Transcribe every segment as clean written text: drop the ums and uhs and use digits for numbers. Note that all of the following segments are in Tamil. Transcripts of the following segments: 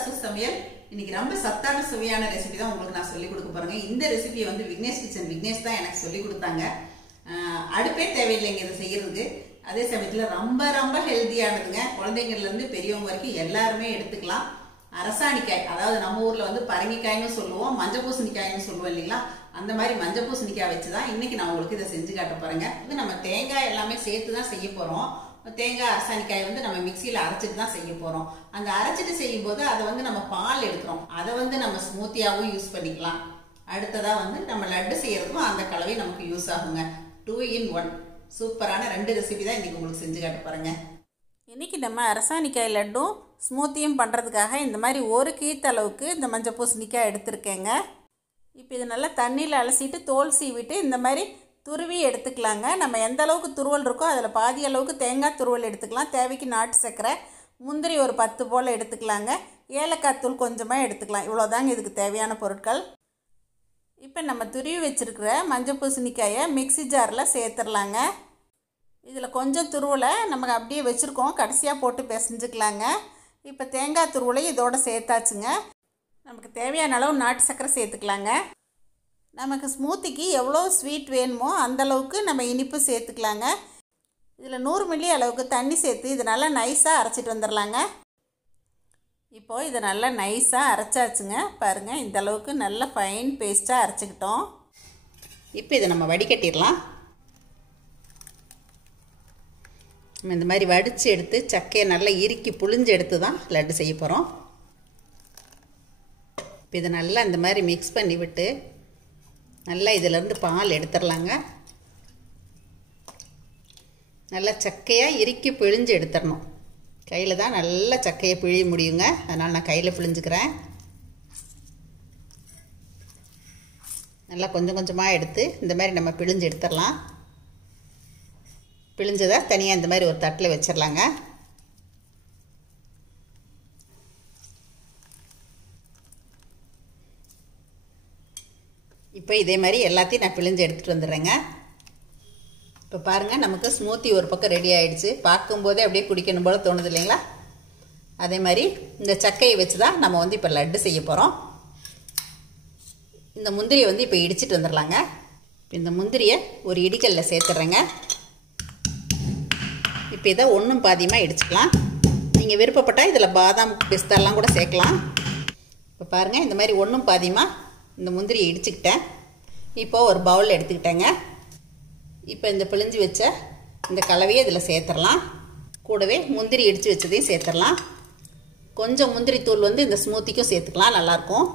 சக்சஸ் சமையல். இன்னைக்கு ரொம்ப சத்தான சுவையான ரெசிபி தான் உங்களுக்கு நான் சொல்லி கொடுக்க போறேங்க. இந்த ரெசிபியை வந்து விக்னேஷ் கிச்சன் விக்னேஷ் தான் எனக்கு சொல்லி கொடுத்தாங்க. அடுப்பே தேவையில்லைங்க இதை செய்யறதுக்கு. அதே சமயத்தில் ரொம்ப ரொம்ப ஹெல்த்தியானதுங்க. குழந்தைங்கள்ல இருந்து பெரியவங்க வரைக்கும் எல்லாருமே எடுத்துக்கலாம். அரசாணிக்காய், அதாவது நம்ம ஊர்ல வந்து பரங்கிக்காய்னு சொல்லுவோம், மஞ்சள் பூசணிக்காய்னு சொல்லுவோம் இல்லைங்களா? அந்த மாதிரி மஞ்சள் பூசணிக்காய் வச்சுதான் இன்னைக்கு நான் உங்களுக்கு இதை செஞ்சு காட்ட போறேங்க. இது நம்ம தேங்காய் எல்லாமே சேர்த்து தான் செய்ய போறோம். தேங்காய் அரசாணிக்காய் வந்து நம்ம மிக்சியில் அரைச்சிட்டு தான் செய்ய போறோம். அந்த அரைச்சிட்டு செய்யும் போது அதை வந்து நம்ம பால் எடுக்கிறோம். அதை வந்து நம்ம ஸ்மூத்தியாகவும் யூஸ் பண்ணிக்கலாம். அடுத்ததா வந்து நம்ம லட்டு செய்யறதுக்கும் அந்த கலவை நமக்கு யூஸ் ஆகுங்க. 2 in 1 சூப்பரான 2 ரெசிபி தான் இன்னைக்கு உங்களுக்கு செஞ்சு காட்ட போறேங்க. இன்றைக்கி நம்ம அரசாணிக்காய் லட்டும் ஸ்மூத்தியும் பண்ணுறதுக்காக இந்த மாதிரி ஒரு கீத்தளவுக்கு இந்த மஞ்சள் பூசணிக்காய் எடுத்துருக்கேங்க. இப்போ இது நல்லா தண்ணியில் அலசிட்டு தோல் சீவிட்டு இந்த மாதிரி துருவி எடுத்துக்கலாங்க. நம்ம எந்த அளவுக்கு துருவல் இருக்கோ அதில் பாதி அளவுக்கு தேங்காய் துருவல் எடுத்துக்கலாம். தேவைக்கு நாட்டு சர்க்கரை, முந்திரி ஒரு 10 போல் எடுத்துக்கலாங்க. ஏலக்காய் தூள் கொஞ்சமாக எடுத்துக்கலாம். இவ்வளோதாங்க இதுக்கு தேவையான பொருட்கள். இப்போ நம்ம துருவி வச்சுருக்கிற மஞ்சள் பூசணிக்காயை மிக்ஸி ஜாரில் சேர்த்துடலாங்க. இதில் கொஞ்சம் துருவலை நமக்கு அப்படியே வச்சுருக்கோம், கடைசியாக போட்டு பிசைஞ்சுக்கலாங்க. இப்போ தேங்காய் துருவலை இதோடு சேர்த்தாச்சுங்க. நமக்கு தேவையான அளவு நாட்டு சர்க்கரை சேர்த்துக்கலாங்க. நமக்கு ஸ்மூத்திக்கு எவ்வளோ ஸ்வீட் வேணுமோ அந்தளவுக்கு நம்ம இனிப்பு சேர்த்துக்கலாங்க. இதில் 100 மில்லி அளவுக்கு தண்ணி சேர்த்து இதை நல்லா நைஸாக அரைச்சிட்டு வந்துடலாங்க. இப்போது இதை நல்லா நைஸாக அரைச்சாச்சுங்க. பாருங்கள், இந்த அளவுக்கு நல்லா ஃபைன் பேஸ்ட்டாக அரைச்சிக்கிட்டோம். இப்போ இதை நம்ம வடிகட்டிடலாம். நம்ம இந்த மாதிரி வடித்து எடுத்து சக்கையை நல்லா இறுக்கி புழிஞ்சு எடுத்து தான் லட்டு செய்ய போகிறோம். இப்போ இதை நல்லா இந்த மாதிரி மிக்ஸ் பண்ணி விட்டு நல்லா இதிலேருந்து பால் எடுத்துடலாங்க. நல்லா சக்கையாக இறுக்கி பிழிஞ்சு எடுத்துடணும். கையில் தான் நல்லா சக்கையை பிழிய முடியுங்க, அதனால் நான் கையில் பிழிஞ்சுக்கிறேன். நல்லா கொஞ்சம் கொஞ்சமாக எடுத்து இந்த மாதிரி நம்ம பிழிஞ்சு எடுத்துடலாம். பிழிஞ்சதை தனியாக இந்த மாதிரி ஒரு தட்டில் வச்சிடலாங்க. இப்போ இதே மாதிரி எல்லாத்தையும் நான் பிழிஞ்சு எடுத்துகிட்டு வந்துடுறேங்க. இப்போ பாருங்கள், நமக்கு ஸ்மூத்தி ஒரு பக்கம் ரெடி ஆகிடுச்சு. பார்க்கும்போதே அப்படியே குடிக்கணும் போல் தோணுது இல்லைங்களா? அதே மாதிரி இந்த சக்கையை வச்சு தான் நம்ம வந்து இப்போ லட்டு செய்ய போகிறோம். இந்த முந்திரியை வந்து இப்போ இடிச்சிட்டு வந்துடலாங்க. இந்த முந்திரியை ஒரு இடிக்கல்ல சேர்த்துட்றேங்க. இப்போ இதை ஒன்றும் பாதியமாக இடிச்சுக்கலாம். நீங்கள் விருப்பப்பட்டால் இதில் பாதாம் பிஸ்தாலாம் கூட சேர்க்கலாம். இப்போ பாருங்கள், இந்த மாதிரி ஒன்றும் பாதியமாக இந்த முந்திரியை இடிச்சுக்கிட்டேன். இப்போது ஒரு பவுல் எடுத்துக்கிட்டேங்க. இப்போ இந்த பிழிஞ்சு வச்ச இந்த கலவையை இதில் சேர்த்துடலாம். கூடவே முந்திரி இடித்து வச்சதையும் சேர்த்துடலாம். கொஞ்சம் முந்திரி தூள் வந்து இந்த ஸ்மூத்திக்கும் சேர்த்துக்கலாம், நல்லாயிருக்கும்.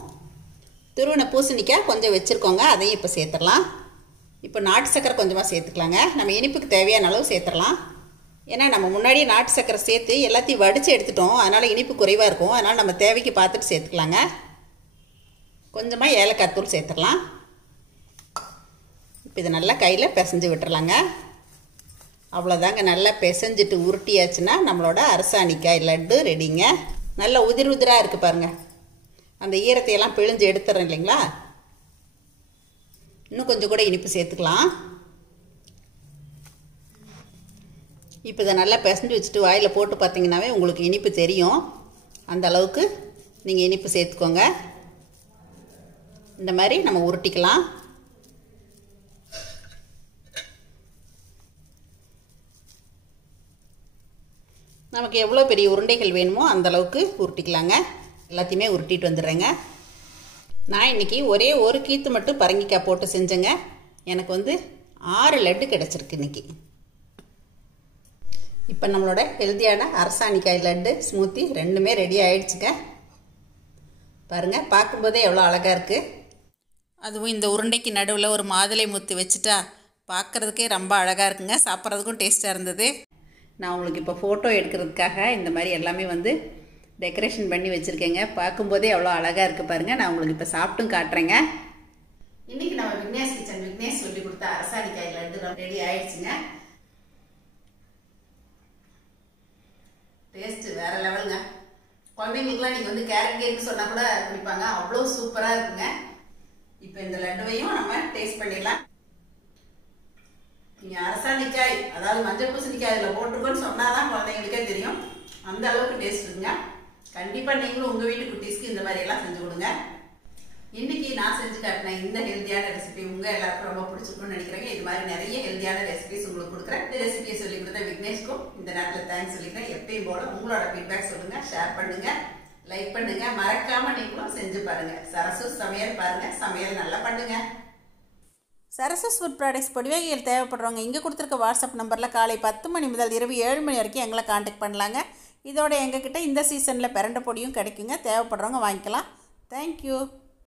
துருவின பூசணிக்காய் கொஞ்சம் வச்சுருக்கோங்க, அதையும் இப்போ சேர்த்துடலாம். இப்போ நாட்டு சர்க்கரை கொஞ்சமாக சேர்த்துக்கலாங்க. நம்ம இனிப்புக்கு தேவையான அளவு சேர்த்துடலாம். ஏன்னா நம்ம முன்னாடியே நாட்டு சர்க்கரை சேர்த்து எல்லாத்தையும் வடித்து எடுத்துட்டோம், அதனால் இனிப்பு குறைவாக இருக்கும். அதனால் நம்ம தேவைக்கு பார்த்துட்டு சேர்த்துக்கலாங்க. கொஞ்சமாக ஏலக்காய் தூள் சேர்த்துடலாம். இப்போ இதை நல்லா கையில் பிசைஞ்சு விட்டுறலாங்க. அவ்வளோதாங்க, நல்லா பிசைஞ்சிட்டு உருட்டியாச்சுன்னா நம்மளோட அரசாணிக்காய் லட்டு ரெடிங்க. நல்லா உதிர் உதிராக இருக்குது பாருங்கள். அந்த ஈரத்தையெல்லாம் பிழிஞ்சு எடுத்துறேன் இல்லைங்களா? இன்னும் கொஞ்சம் கூட இனிப்பு சேர்த்துக்கலாம். இப்போ இதை நல்லா பிசைஞ்சு வச்சுட்டு வாயில் போட்டு பார்த்தீங்கன்னாவே உங்களுக்கு இனிப்பு தெரியும். அந்த அளவுக்கு நீங்கள் இனிப்பு சேர்த்துக்கோங்க. இந்த மாதிரி நம்ம உருட்டிக்கலாம். நமக்கு எவ்வளோ பெரிய உருண்டைகள் வேணுமோ அந்த அளவுக்கு உருட்டிக்கலாங்க. எல்லாத்தையுமே உருட்டிட்டு வந்துடுறேங்க. நான் இன்றைக்கி ஒரே ஒரு கீத்து மட்டும் பரங்கிக்காய் போட்டு செஞ்சேங்க. எனக்கு வந்து 6 லட்டு கிடச்சிருக்கு இன்றைக்கி. இப்போ நம்மளோட ஹெல்த்தியான அரசாணிக்காய் லட்டு ஸ்மூத்தி ரெண்டுமே ரெடி ஆகிடுச்சுங்க. பாருங்கள், பார்க்கும்போதே எவ்வளோ அழகாக இருக்குது. அதுவும் இந்த உருண்டைக்கு நடுவில் ஒரு மாதுளை முத்து வச்சுட்டா பார்க்குறதுக்கே ரொம்ப அழகாக இருக்குங்க. சாப்பிட்றதுக்கும் டேஸ்ட்டாக இருந்தது. நான் உங்களுக்கு இப்போ ஃபோட்டோ எடுக்கிறதுக்காக இந்த மாதிரி எல்லாமே வந்து டெக்கரேஷன் பண்ணி வச்சுருக்கேங்க. பார்க்கும்போதே எவ்வளோ அழகாக இருக்குது பாருங்கள். நான் உங்களுக்கு இப்போ சாப்பிட்டும் காட்டுறேங்க. இன்றைக்கி நம்ம விக்னேஷ் கிச்சன் விக்னேஷ் சொல்லி கொடுத்த அரசாணிக்காய் லட்டு ரெடி ஆயிடுச்சுங்க. டேஸ்ட்டு வேறு லெவலுங்க. குழந்தைங்களுக்குலாம் நீங்கள் வந்து கேரட் கேக்குன்னு சொன்னால் கூட குடிப்பாங்க, அவ்வளோ சூப்பராக இருக்குங்க. இப்போ இந்த லட்டுவையும் நம்ம டேஸ்ட் பண்ணிடலாம். நீங்கள் அரசாணிக்காய், அதாவது மஞ்சள் பூசணிக்காய் அதில் போட்டிருக்கோன்னு சொன்னால் தான் குழந்தைங்களுக்கே தெரியும். அந்த அளவுக்கு டேஸ்ட் இருக்குங்க. கண்டிப்பாக நீங்களும் உங்கள் வீட்டு குட்டீஸ்க்கு இந்த மாதிரி எல்லாம் செஞ்சு கொடுங்க. இன்னைக்கு நான் செஞ்சு காட்டின இந்த ஹெல்த்தியான ரெசிபி உங்கள் எல்லாருக்கும் ரொம்ப பிடிச்சிருக்கும்னு நினைக்கிறேன். இது மாதிரி நிறைய ஹெல்த்தியான ரெசிபிஸ் உங்களுக்கு கொடுக்குறேன். இந்த ரெசிபியை சொல்லி கொடுத்த விக்னேஷ்க்கும் இந்த நேரத்தில் தேங்க்ஸ் சொல்லிக்கிறேன். எப்பயும் போல உங்களோட ஃபீட்பேக் சொல்லுங்க, ஷேர் பண்ணுங்க, லைக் பண்ணுங்க. மறக்காம நீங்களும் செஞ்சு பாருங்க. சரசு சமையல் பாருங்க, சமையல் நல்லா பண்ணுங்க. சரசஸ் ஃபுட் ப்ராடக்ட்ஸ் பொடிவகைகள் தேவைப்படுறவங்க இங்கே கொடுத்துருக்க வாட்ஸ்அப் நம்பரில் காலை 10 மணி முதல் இரவு 7 மணி வரைக்கும் எங்களை காண்டாக்ட் பண்ணலாங்க. இதோட எங்ககிட்ட இந்த சீசனில் பிரண்டை பொடியும் கிடைக்குங்க. தேவைப்படுறவங்க வாங்கிக்கலாம். தேங்க்யூ.